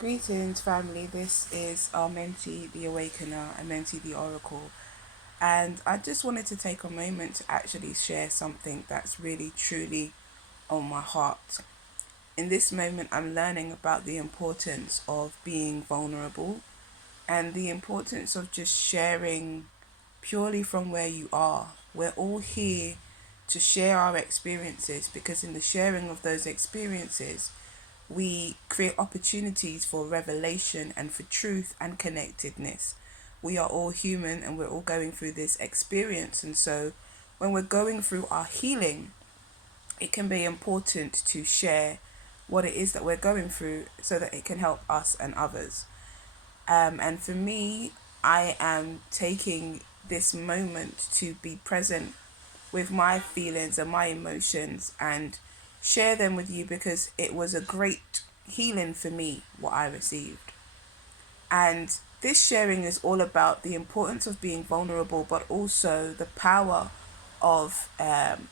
Greetings, family. This is Amenti the Awakener, Amenti the Oracle. And I just wanted to take a moment to actually share something that's really, truly on my heart. In this moment, I'm learning about the importance of being vulnerable and the importance of just sharing purely from where you are. We're all here to share our experiences because, in the sharing of those experiences, we create opportunities for revelation and for truth and connectedness. We are all human and we're all going through this experience. And so, when we're going through our healing, it can be important to share what it is that we're going through so that it can help us and others. And for me, I am taking this moment to be present with my feelings and my emotions and share them with you because it was a great healing for me what I received. And this sharing is all about the importance of being vulnerable, but also the power of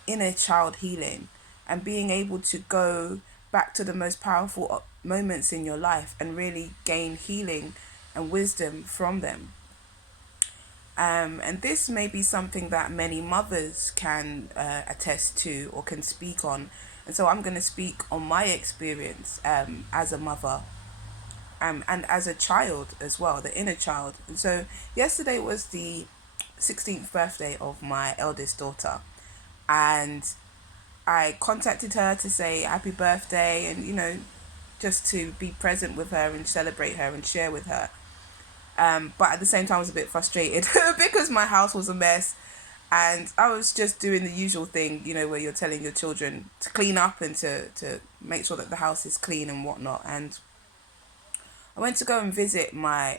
inner child healing and being able to go back to the most powerful moments in your life and really gain healing and wisdom from them. And this may be something that many mothers can attest to or can speak on. And so I'm going to speak on my experience as a mother and as a child as well, the inner child. And so yesterday was the 16th birthday of my eldest daughter. And I contacted her to say happy birthday and, just to be present with her and celebrate her and share with her. But at the same time, I was a bit frustrated because my house was a mess. And I was just doing the usual thing, where you're telling your children to clean up and to make sure that the house is clean and whatnot. And I went to go and visit my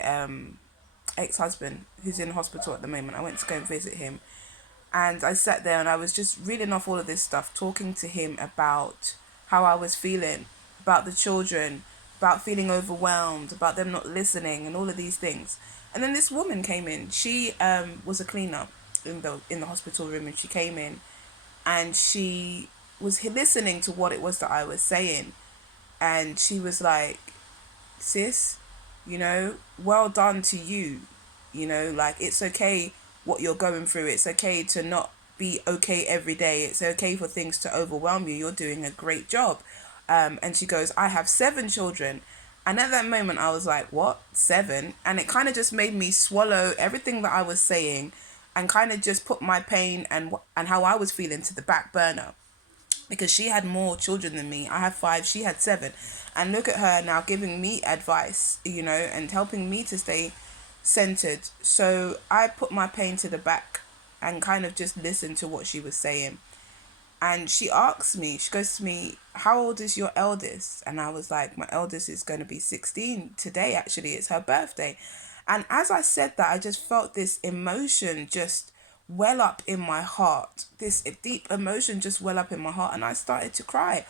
ex-husband, who's in hospital at the moment. I went to go and visit him. And I sat there and I was just reading off all of this stuff, talking to him about how I was feeling, about the children, about feeling overwhelmed, about them not listening, and all of these things. And then this woman came in. She was a cleaner in the hospital room, and she came in, and she was listening to what it was that I was saying, and she was like, "Sis, well done to you. Like it's okay what you're going through. It's okay to not be okay every day. It's okay for things to overwhelm you. You're doing a great job." And she goes, "I have 7 children." And at that moment, I was like, "What? 7?" And it kind of just made me swallow everything that I was saying and kind of just put my pain and how I was feeling to the back burner, because she had more children than me. I have 5, she had 7. And look at her now giving me advice, and helping me to stay centered. So I put my pain to the back and kind of just listened to what she was saying. And she asks me, she goes to me, "How old is your eldest?" And I was like, "My eldest is going to be 16 today, actually. It's her birthday." And as I said that, I just felt this emotion just well up in my heart. This deep emotion just well up in my heart. And I started to cry,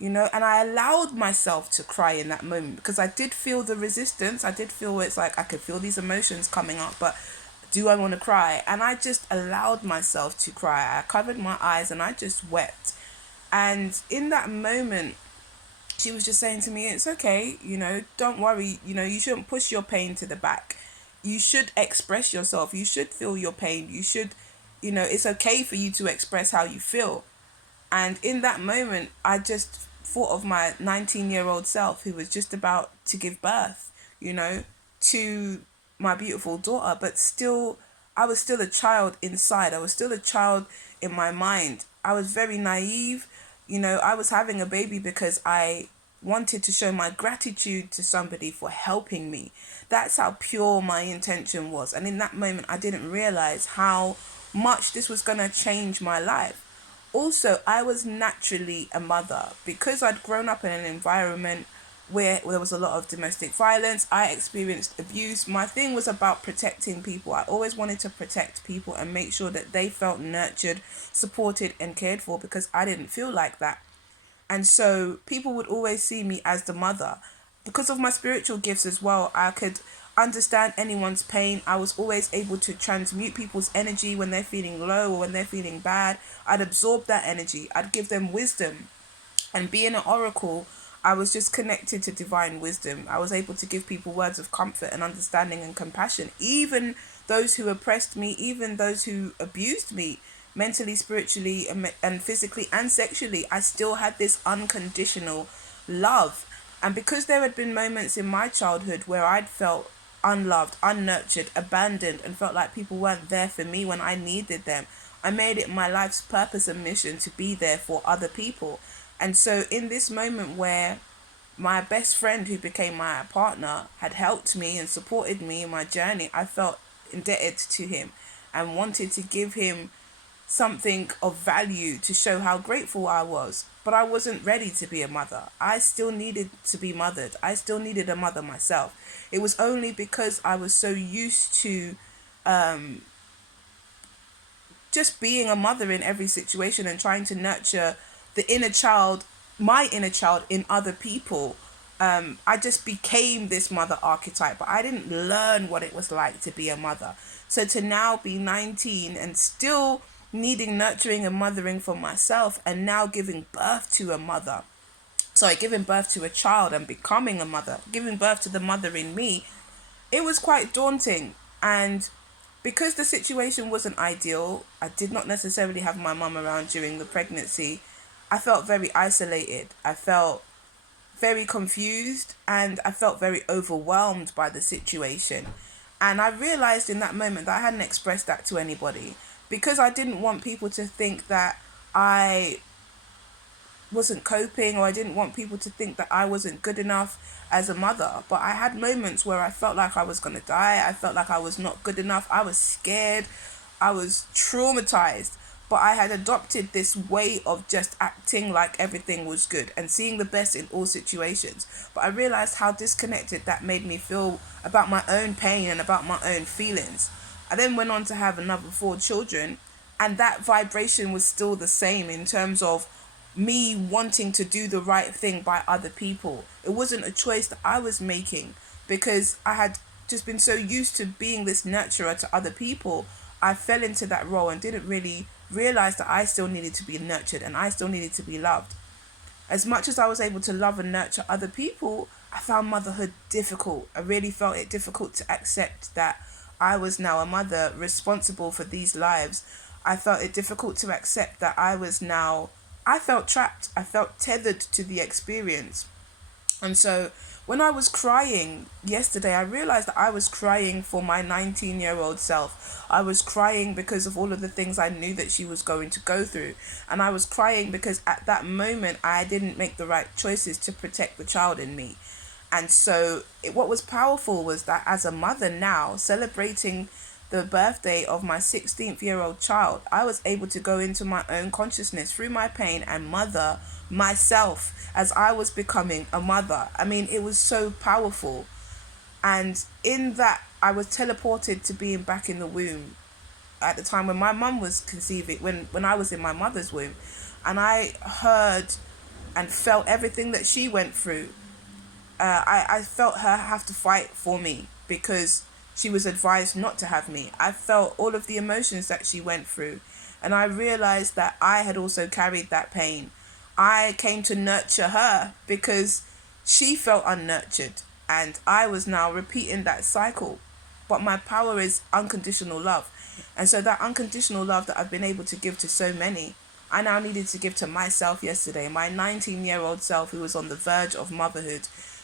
and I allowed myself to cry in that moment because I did feel the resistance. I did feel it's like I could feel these emotions coming up, but do I want to cry? And I just allowed myself to cry. I covered my eyes and I just wept. And in that moment, she was just saying to me, "It's okay, don't worry, you shouldn't push your pain to the back. You should express yourself. You should feel your pain. You should, it's okay for you to express how you feel." And in that moment, I just thought of my 19-year-old self who was just about to give birth, to my beautiful daughter. But still, I was still a child inside. I was still a child in my mind. I was very naive. I was having a baby because I wanted to show my gratitude to somebody for helping me. That's how pure my intention was. And in that moment, I didn't realize how much this was going to change my life. Also, I was naturally a mother because I'd grown up in an environment where there was a lot of domestic violence. I experienced abuse. My thing was about protecting people. I always wanted to protect people and make sure that they felt nurtured, supported, and cared for, because I didn't feel like that. And so people would always see me as the mother. Because of my spiritual gifts as well, I could understand anyone's pain. I was always able to transmute people's energy when they're feeling low or when they're feeling bad. I'd absorb that energy. I'd give them wisdom. And being an oracle, I was just connected to divine wisdom. I was able to give people words of comfort and understanding and compassion. Even those who oppressed me, even those who abused me, mentally, spiritually, and physically and sexually, I still had this unconditional love. And because there had been moments in my childhood where I'd felt unloved, unnurtured, abandoned, and felt like people weren't there for me when I needed them, I made it my life's purpose and mission to be there for other people. And so in this moment where my best friend, who became my partner, had helped me and supported me in my journey, I felt indebted to him and wanted to give him something of value to show how grateful I was. But I wasn't ready to be a mother. I still needed to be mothered. I still needed a mother myself. It was only because I was so used to just being a mother in every situation and trying to nurture the inner child, my inner child, in other people. I just became this mother archetype, but I didn't learn what it was like to be a mother. So to now be 19 and still needing nurturing and mothering for myself, and now giving birth to a mother, giving birth to a child and becoming a mother, giving birth to the mother in me, it was quite daunting. And because the situation wasn't ideal, I did not necessarily have my mum around during the pregnancy. I felt very isolated. I felt very confused, and I felt very overwhelmed by the situation. And I realized in that moment that I hadn't expressed that to anybody because I didn't want people to think that I wasn't coping, or I didn't want people to think that I wasn't good enough as a mother. But I had moments where I felt like I was going to die. I felt like I was not good enough. I was scared. I was traumatized. But I had adopted this way of just acting like everything was good and seeing the best in all situations. But I realized how disconnected that made me feel about my own pain and about my own feelings. I then went on to have another 4 children, and that vibration was still the same in terms of me wanting to do the right thing by other people. It wasn't a choice that I was making because I had just been so used to being this nurturer to other people. I fell into that role and didn't really realize that I still needed to be nurtured and I still needed to be loved. As much as I was able to love and nurture other people, I found motherhood difficult. I really felt it difficult to accept that I was now a mother responsible for these lives. I felt it difficult to accept that I felt trapped. I felt tethered to the experience. And so when I was crying yesterday, I realized that I was crying for my 19-year-old self. I was crying because of all of the things I knew that she was going to go through. And I was crying because at that moment, I didn't make the right choices to protect the child in me. And so what was powerful was that as a mother now, celebrating the birthday of my 16th-year-old child, I was able to go into my own consciousness through my pain and mother myself as I was becoming a mother. I mean, it was so powerful. And in that, I was teleported to being back in the womb at the time when my mum was conceiving, when I was in my mother's womb. And I heard and felt everything that she went through. I felt her have to fight for me because she was advised not to have me. I felt all of the emotions that she went through, and I realized that I had also carried that pain. I came to nurture her because she felt unnurtured, and I was now repeating that cycle. But my power is unconditional love. And so that unconditional love that I've been able to give to so many, I now needed to give to myself yesterday, my 19-year-old self who was on the verge of motherhood,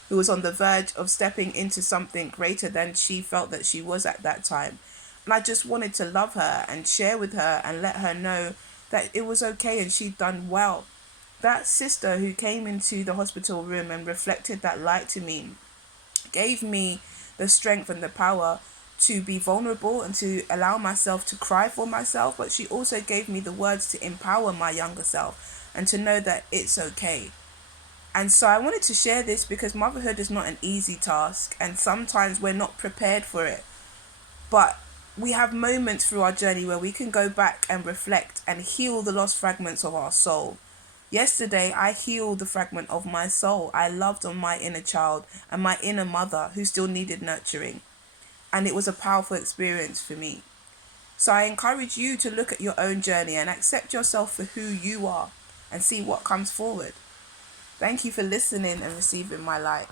who was on the verge of stepping into something greater than she felt that she was at that time. And I just wanted to love her and share with her and let her know that it was okay and she'd done well. That sister who came into the hospital room and reflected that light to me gave me the strength and the power to be vulnerable and to allow myself to cry for myself, but she also gave me the words to empower my younger self and to know that it's okay. And so I wanted to share this because motherhood is not an easy task, and sometimes we're not prepared for it. But we have moments through our journey where we can go back and reflect and heal the lost fragments of our soul. Yesterday, I healed the fragment of my soul. I loved on my inner child and my inner mother who still needed nurturing. And it was a powerful experience for me. So I encourage you to look at your own journey and accept yourself for who you are and see what comes forward. Thank you for listening and receiving my light.